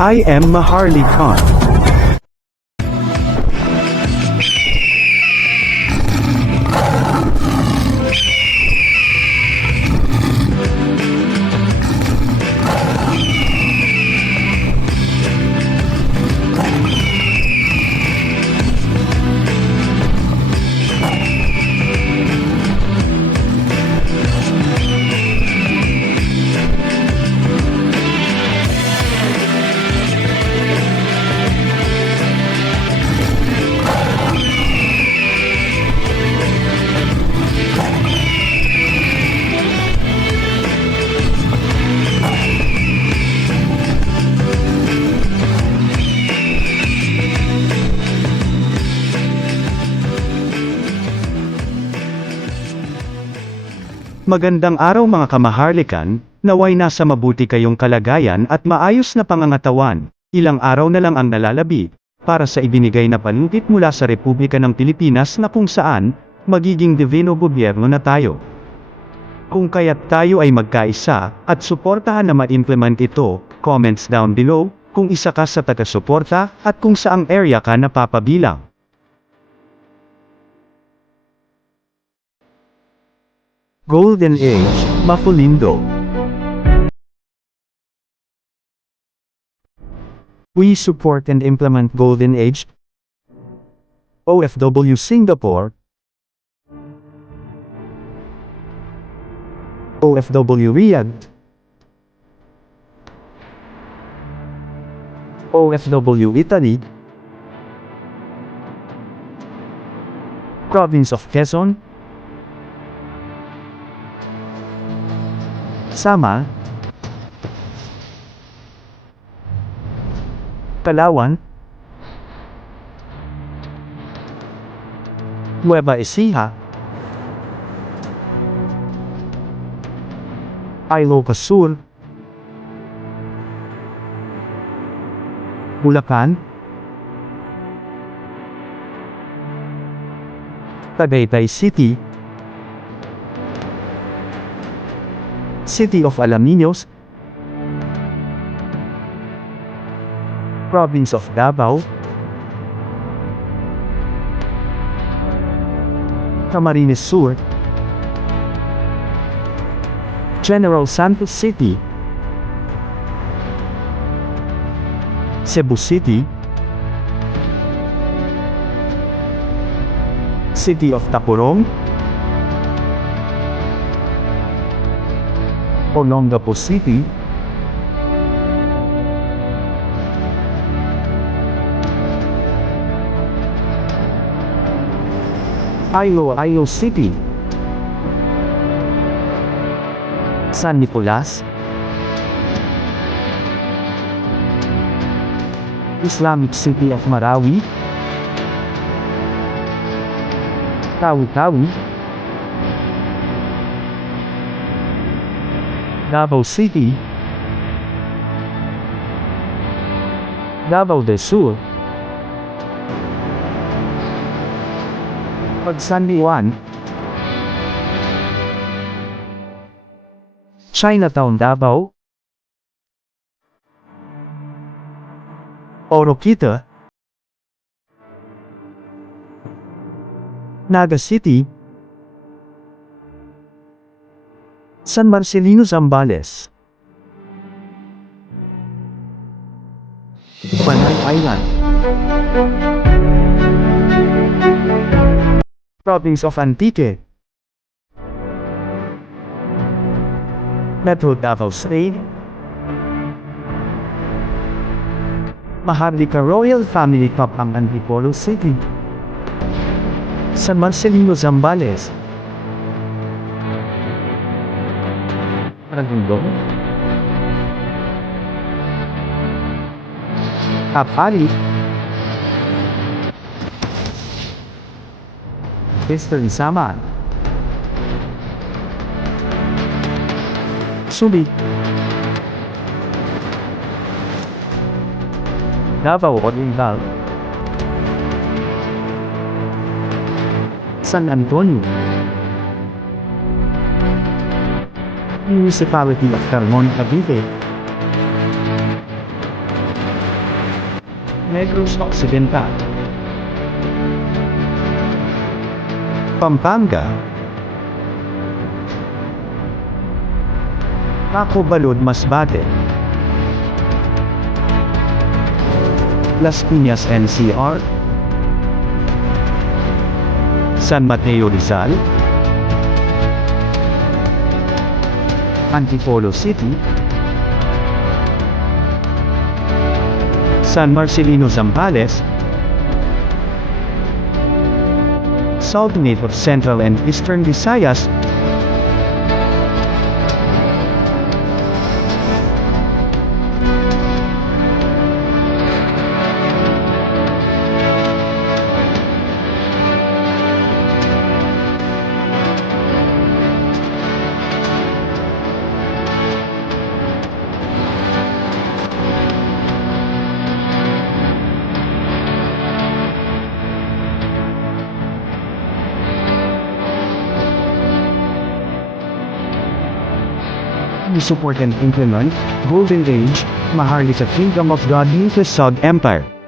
I am Maharli Khan. Magandang araw mga kamaharlikan, naway nasa mabuti kayong kalagayan at maayos na pangangatawan. Ilang araw na lang ang nalalabi, para sa ibinigay na panungkit mula sa Republika ng Pilipinas na kung saan, magiging divino gobyerno na tayo. Kung kaya't tayo ay magkaisa, at suportahan na ma-implement ito, comments down below, kung isa ka sa taga-suporta, at kung saang area ka napapabilang. Golden Age, Mapulindo. We support and implement Golden Age. OFW Singapore. OFW Riyadh. OFW Italy. Province of Quezon. Sama, Palawan, Nueva Ecija, Ilocos Sur, Bulacan, Tagaytay City, City of Alaminos, Province of Davao, Camarines Sur, General Santos City, Cebu City, City of Tacurong, Olongapo City, Iloilo City, San Nicolas, Islamic City of Marawi, Tawi-Tawi, Davao City, Davao del Sur, San Juan, Chinatown Davao, Oroquita, Naga City, San Marcelino Zambales, Panay Island, Province of Antique, Metro Davao State, Maharlika Royal Family Kapang Antipolo City, San Marcelino Zambales, Maragondong, Kapali, Western Samar, Subic, Davao Oriental, San Antonio, Municipality of Carmon, Cavite, Negros Occidental, Pampanga, Paco Balud Masbate, Las Piñas NCR, San Mateo Rizal, Antipolo City, San Marcelino Zambales, Sultanate of Central and Eastern Visayas, we support and implement Golden Age, Maharlika Kingdom of God Sog Empire.